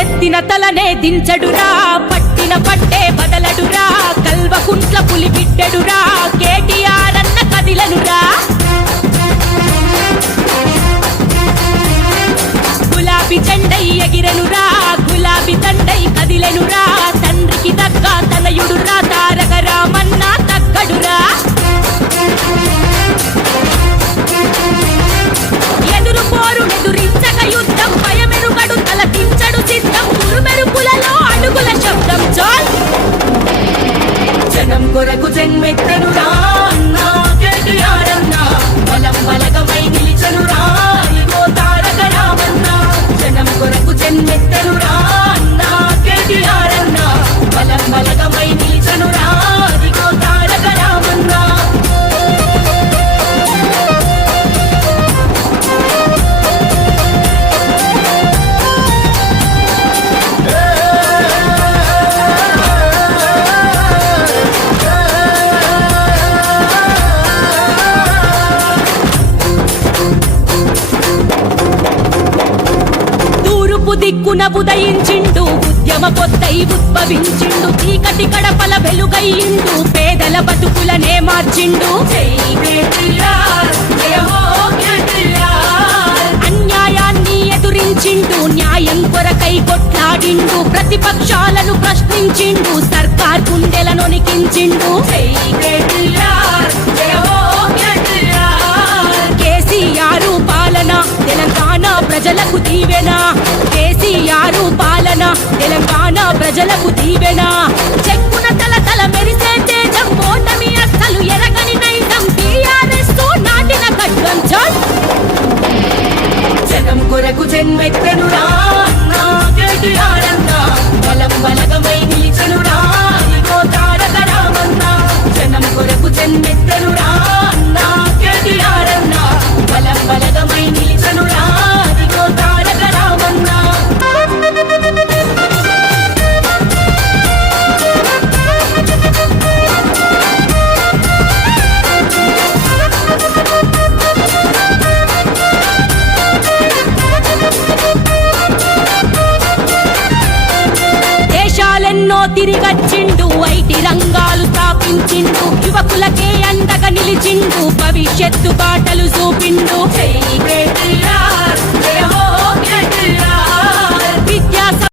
ఎత్తిన తలనే దించడురా, పట్టిన పట్టే బదలడురా, కల్వకుంట్ల పులి బిడ్డడురా, కేటీఆర్ అన్న కదిలనురా. గులాబీ జెండై ఎగిరెనురా, గులాబీ దండై కదిలెనురా, తండ్రికి తగ్గ తనయుడురా, తారక రామన్న తగ్గడురా. ఎదురు పోరు ఎదురించక యుద్ధం, భయమెరుగడు తల దించడు సిద్ధం, ఉరుమెరుపులలో అడుగుల శబ్దం. చాల్ జనం కొరకు జన్మెత్తనురా అన్నా కేటీఆర్ అన్నా, బలం బలగమై నిలిచనురా ఇగో తారక రామన్న. జనం కొరకు జన్మెత్తనురా అన్నా కేటీఆర్ అన్నా, బలం బలగమై నిలిచనురా ఇగో తారక రామన్న. దిక్కున ఉదయించిండు, ఉద్యమ పొద్దై ఉద్భవించిండు, చీకటి కడపల వెలుగయ్యిండు, పేదల బతుకులనే మార్చిండు. అన్యాయాన్ని ఎదురించిండు, న్యాయం కొరకై కొట్లాడిండు, ప్రతిపక్షాలను ప్రశ్నించిండు, సర్కార్ గుండెలను నికించిండు. కేసీఆర్ పాలన తెలంగాణ ప్రజలకు దీవెన, కేసీఆర్ పాలన తెలంగాణ ప్రజలకు దీవెన. చెక్కున తల తల మెరిసే తేజం, ఓటమి అస్సలు ఎరగని నైజం, టీఆర్ఎస్ నాటిన ఖడ్గం. చాల్ జనం కొరకు జన్మెత్తనురా అన్నా కేటీఆర్ అన్నా, బలం బలగమై నిలిచనురా ఇగో తారక రామన్న. జనం కొరకు జన్మెత్తనురా అన్నా కేటీఆర్ అన్నా, బలం బలగమై నిలిచనురా ఇగో తారక రామన్న. దేశాలెన్నో తిరిగచ్చి